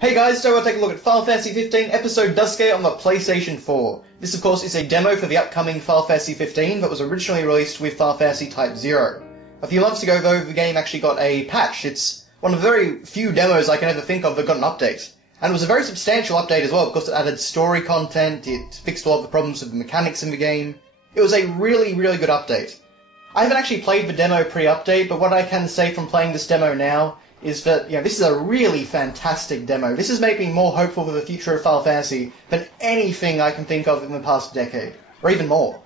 Hey guys, today we'll take a look at Final Fantasy 15 episode Duscae on the PlayStation 4. This of course is a demo for the upcoming Final Fantasy 15 that was originally released with Final Fantasy Type 0. A few months ago though, the game actually got a patch. It's one of the very few demos I can ever think of that got an update. And it was a very substantial update as well, because it added story content, it fixed a lot of the problems with the mechanics in the game. It was a really good update. I haven't actually played the demo pre-update, but what I can say from playing this demo now is that, this is a really fantastic demo. This has made me more hopeful for the future of Final Fantasy than anything I can think of in the past decade, or even more.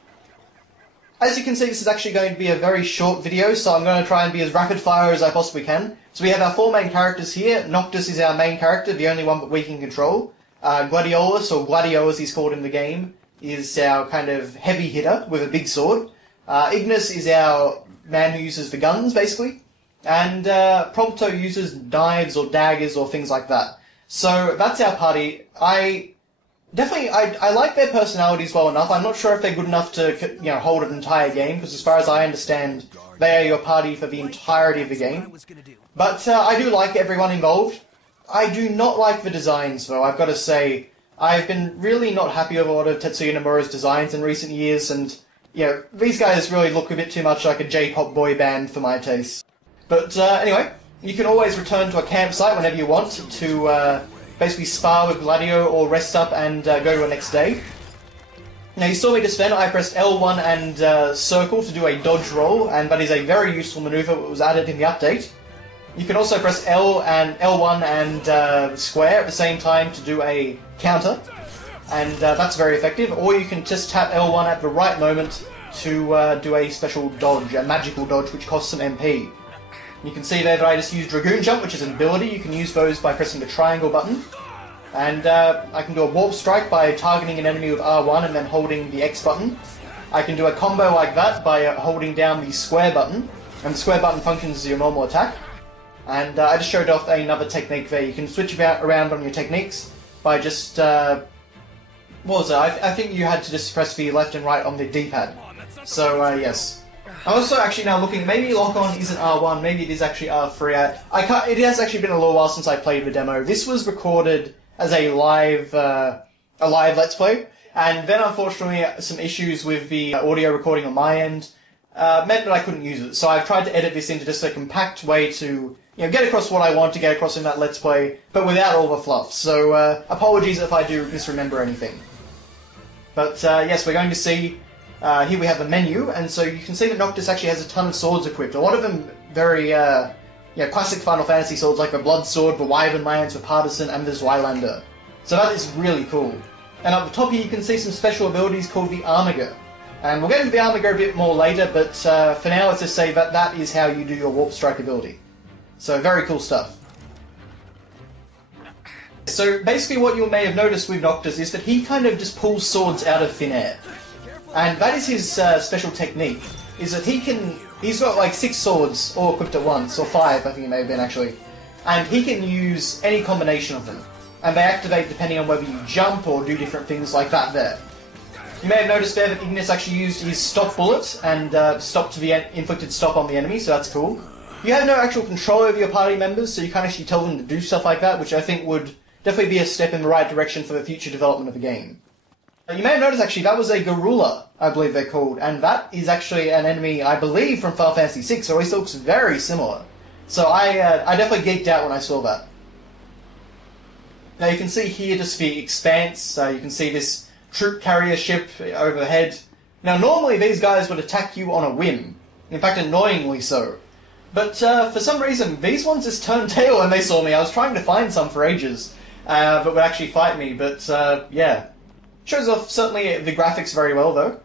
As you can see, this is actually going to be a very short video, so I'm going to try and be as rapid fire as I possibly can. So we have our four main characters here. Noctis is our main character, the only one that we can control. Gladiolus, or Gladio as he's called in the game, is our kind of heavy hitter with a big sword. Ignis is our man who uses the guns, basically. And Prompto uses knives or daggers or things like that. So that's our party. I like their personalities well enough. I'm not sure if they're good enough to hold an entire game, because as far as I understand, they are your party for the entirety of the game. But I do like everyone involved. I do not like the designs, though, I've got to say. I've been really not happy with a lot of Tetsuya Nomura's designs in recent years, and these guys really look a bit too much like a J-pop boy band for my taste. But anyway, you can always return to a campsite whenever you want to basically spar with Gladio or rest up and go to the next day. Now you saw me just then, I pressed L1 and circle to do a dodge roll, and that is a very useful maneuver that was added in the update. You can also press L1 and square at the same time to do a counter, and that's very effective. Or you can just tap L1 at the right moment to do a special dodge, a magical dodge, which costs some MP. You can see there that I just used Dragoon Jump, which is an ability. You can use those by pressing the triangle button. And I can do a Warp Strike by targeting an enemy with R1 and then holding the X button. I can do a combo like that by holding down the square button. And the square button functions as your normal attack. And I just showed off another technique there. You can switch around on your techniques by just... what was it? I think you had to just press the left and right on the D-pad. So, yes. I'm also actually now looking, maybe lock-on isn't R1, maybe it is actually R3. It has actually been a little while since I played the demo. This was recorded as a live Let's Play, and then unfortunately some issues with the audio recording on my end meant that I couldn't use it. So I've tried to edit this into just a compact way to get across what I want to get across in that Let's Play, but without all the fluff. So apologies if I do misremember anything. But yes, we're going to see... here we have the menu, and so you can see that Noctis actually has a ton of swords equipped. A lot of them very, classic Final Fantasy swords, like the Blood Sword, the Wyvern Lance, the Partisan, and the Zweilander. So that is really cool. And at the top here you can see some special abilities called the Armiger. And we'll get into the Armiger a bit more later, but for now let's just say that that is how you do your Warp Strike ability. So very cool stuff. So basically what you may have noticed with Noctis is that he kind of just pulls swords out of thin air. And that is his special technique, is that he's got like 6 swords all equipped at once, or 5 I think it may have been actually, and he can use any combination of them, and they activate depending on whether you jump or do different things like that there. You may have noticed there that Ignis actually used his stop bullet and stop to the inflicted stop on the enemy, so that's cool. You have no actual control over your party members, so you can't actually tell them to do stuff like that, which I think would definitely be a step in the right direction for the future development of the game. You may have noticed, actually, that was a Garula, I believe they're called, and that is actually an enemy, I believe, from Final Fantasy VI, so it looks very similar. So I definitely geeked out when I saw that. Now you can see here just the expanse, you can see this troop carrier ship overhead. Now normally these guys would attack you on a whim, in fact annoyingly so. But for some reason, these ones just turned tail when they saw me. I was trying to find some for ages, that would actually fight me, but yeah. Shows off, certainly, the graphics very well, though.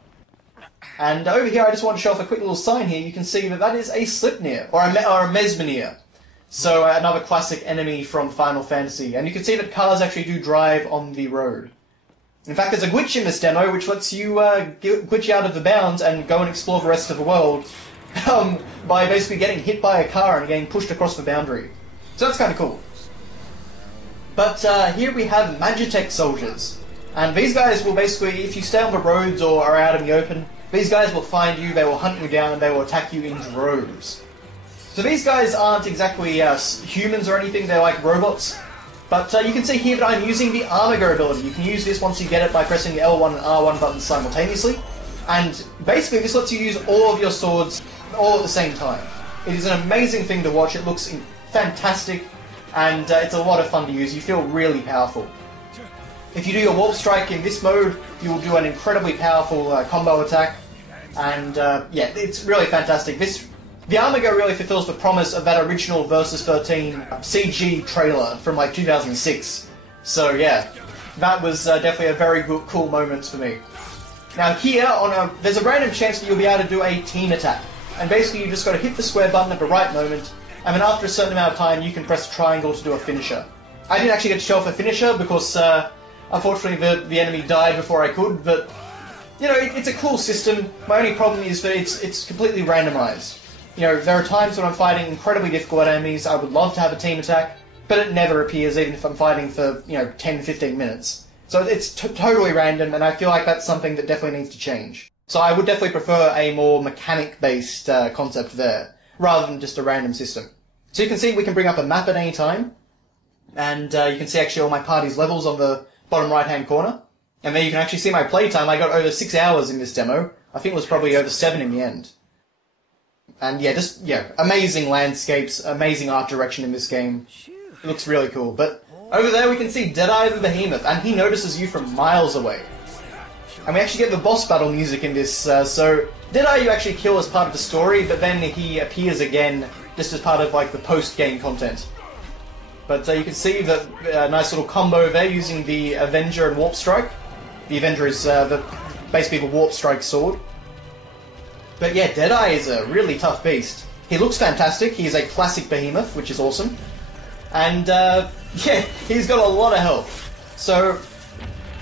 And over here, I just want to show off a quick little sign here. You can see that that is a Slipnir, or a Mesmenir. So, another classic enemy from Final Fantasy. And you can see that cars actually do drive on the road. In fact, there's a glitch in this demo, which lets you glitch out of the bounds and go and explore the rest of the world by basically getting hit by a car and getting pushed across the boundary. So that's kind of cool. But here we have Magitech soldiers. And these guys will basically, if you stay on the roads or are out in the open, these guys will find you, they will hunt you down, and they will attack you in droves. So these guys aren't exactly humans or anything, they're like robots. But you can see here that I'm using the Armiger ability. You can use this once you get it by pressing the L1 and R1 buttons simultaneously. And basically this lets you use all of your swords all at the same time. It is an amazing thing to watch. It looks fantastic, and it's a lot of fun to use. You feel really powerful. If you do your Warp Strike in this mode, you will do an incredibly powerful combo attack. And yeah, it's really fantastic. The Armiger really fulfills the promise of that original Versus 13 CG trailer from like 2006. So yeah, that was definitely a very good, cool moment for me. Now here, there's a random chance that you'll be able to do a team attack. And basically you just got to hit the square button at the right moment, and then after a certain amount of time you can press triangle to do a finisher. I didn't actually get to show off a finisher because unfortunately the enemy died before I could, but you know, it's a cool system. My only problem is that it's completely randomized. You know, there are times when I'm fighting incredibly difficult enemies, I would love to have a team attack, but it never appears even if I'm fighting for, you know, 10-15 minutes. So it's totally random, and I feel like that's something that definitely needs to change. So I would definitely prefer a more mechanic-based concept there, rather than just a random system. So you can see we can bring up a map at any time, and you can see actually all my party's levels on the bottom right-hand corner. And there you can actually see my playtime. I got over 6 hours in this demo. I think it was probably over 7 in the end. And yeah, amazing landscapes, amazing art direction in this game. It looks really cool. But over there we can see Deadeye the Behemoth, and he notices you from miles away. And we actually get the boss battle music in this, so Deadeye you actually kill as part of the story, but then he appears again just as part of like the post-game content. But you can see the nice little combo there using the Avenger and Warp Strike. The Avenger is basically the Warp Strike sword. But yeah, Deadeye is a really tough beast. He looks fantastic. He is a classic behemoth, which is awesome. And yeah, he's got a lot of health. So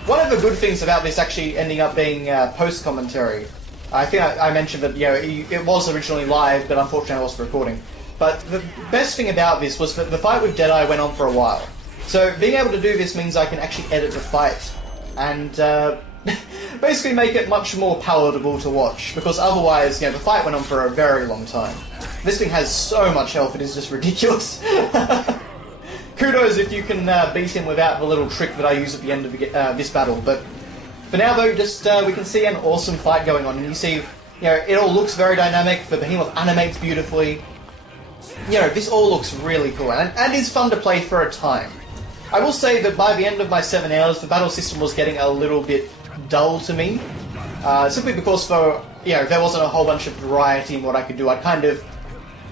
one of the good things about this actually ending up being post-commentary, I think I mentioned that, you know, it was originally live, but unfortunately I lost the recording. But the best thing about this was that the fight with Deadeye went on for a while. So being able to do this means I can actually edit the fight and basically make it much more palatable to watch, because otherwise, you know, the fight went on for a very long time. This thing has so much health, it is just ridiculous. Kudos if you can beat him without the little trick that I use at the end of this battle. But for now, though, just we can see an awesome fight going on, and you see, you know, it all looks very dynamic. The behemoth animates beautifully. You know, this all looks really cool, and is fun to play for a time. I will say that by the end of my 7 hours, the battle system was getting a little bit dull to me, simply because there wasn't a whole bunch of variety in what I could do. I kind of,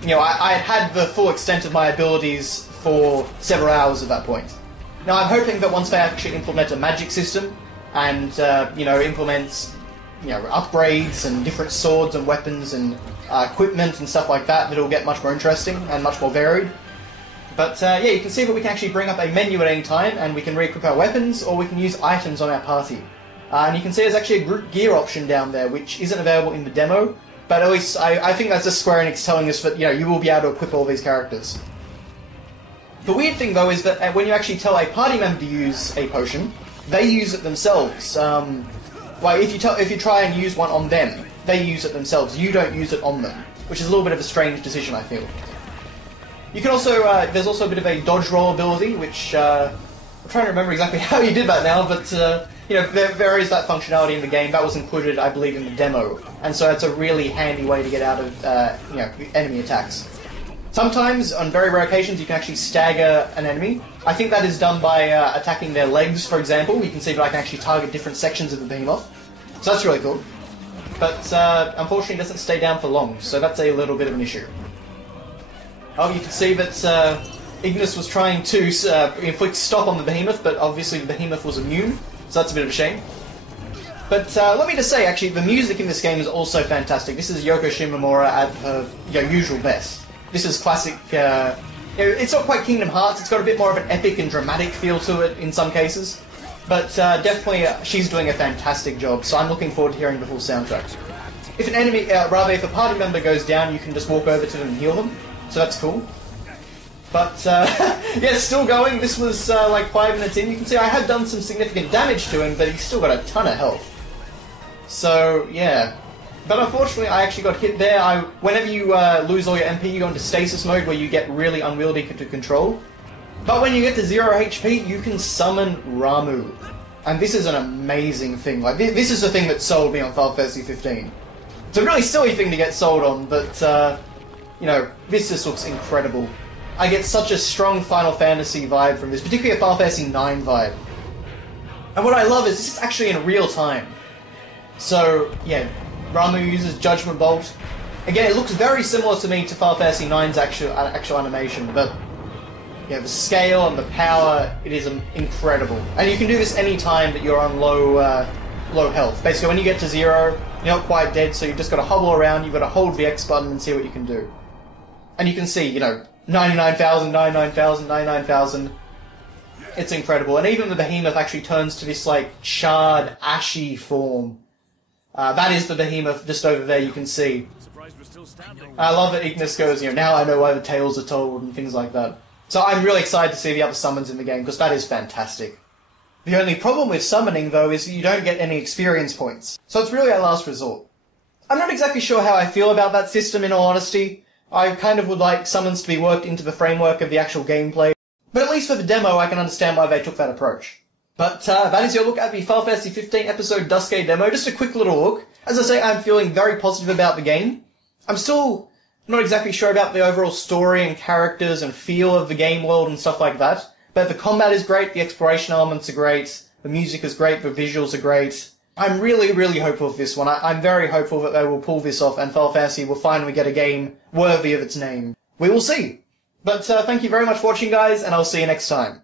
you know, I had the full extent of my abilities for several hours at that point. Now I'm hoping that once they actually implement a magic system and you know, implements, you know, upgrades and different swords and weapons and equipment and stuff like that, it'll get much more interesting and much more varied. But yeah, you can see that we can actually bring up a menu at any time, and we can re-equip our weapons, or we can use items on our party. And you can see there's actually a group gear option down there, which isn't available in the demo, but at least I think that's just Square Enix telling us that, you know, you will be able to equip all these characters. The weird thing, though, is that when you actually tell a party member to use a potion, they use it themselves. Like, if you try and use one on them, they use it themselves. You don't use it on them, which is a little bit of a strange decision, I feel. You can also, there's also a bit of a dodge roll ability, which, I'm trying to remember exactly how you did that now, but, you know, there is that functionality in the game. That was included, I believe, in the demo, and so it's a really handy way to get out of, you know, enemy attacks. Sometimes, on very rare occasions, you can actually stagger an enemy. I think that is done by attacking their legs, for example. You can see that I can actually target different sections of the behemoth, so that's really cool. But, unfortunately, it doesn't stay down for long, so that's a little bit of an issue. Oh, you can see that Ignis was trying to inflict stop on the behemoth, but obviously the behemoth was immune, so that's a bit of a shame. But let me just say, actually, the music in this game is also fantastic. This is Yoko Shimomura at her usual best. This is classic, it's not quite Kingdom Hearts, it's got a bit more of an epic and dramatic feel to it in some cases, but definitely she's doing a fantastic job, so I'm looking forward to hearing the full soundtrack. If an enemy, if a party member goes down, you can just walk over to them and heal them, so that's cool. But, yeah, still going. This was, like 5 minutes in. You can see I had done some significant damage to him, but he's still got a ton of health. So, yeah. But unfortunately, I actually got hit there. Whenever you lose all your MP, you go into stasis mode, where you get really unwieldy to control. But when you get to 0 HP, you can summon Ramu. And this is an amazing thing. Like, this is the thing that sold me on Final Fantasy 15. It's a really silly thing to get sold on, but, you know, this just looks incredible. I get such a strong Final Fantasy vibe from this, particularly a Final Fantasy 9 vibe. And what I love is this is actually in real time. So, yeah, Ramu uses Judgment Bolt. Again, it looks very similar to me to Final Fantasy 9's actual animation, but yeah, the scale and the power, it is incredible. And you can do this any time that you're on low health. Basically, when you get to 0, you're not quite dead, so you've just got to hobble around, you've got to hold the X button and see what you can do. And you can see, you know, 99,000, 99,000, 99,000. It's incredible. And even the Behemoth actually turns to this, like, charred, ashy form. That is the Behemoth just over there, you can see. I love that Ignis goes, you know, now I know why the tales are told and things like that. So I'm really excited to see the other summons in the game, because that is fantastic. The only problem with summoning, though, is that you don't get any experience points. So it's really a last resort. I'm not exactly sure how I feel about that system, in all honesty. I kind of would like summons to be worked into the framework of the actual gameplay. But at least for the demo, I can understand why they took that approach. But that is your look at the Final Fantasy 15 episode Duscae demo. Just a quick little look. As I say, I'm feeling very positive about the game. I'm still not exactly sure about the overall story and characters and feel of the game world and stuff like that. But the combat is great, the exploration elements are great, the music is great, the visuals are great. I'm really, really hopeful for this one. I'm very hopeful that they will pull this off and Final Fantasy will finally get a game worthy of its name. We will see. But thank you very much for watching, guys, and I'll see you next time.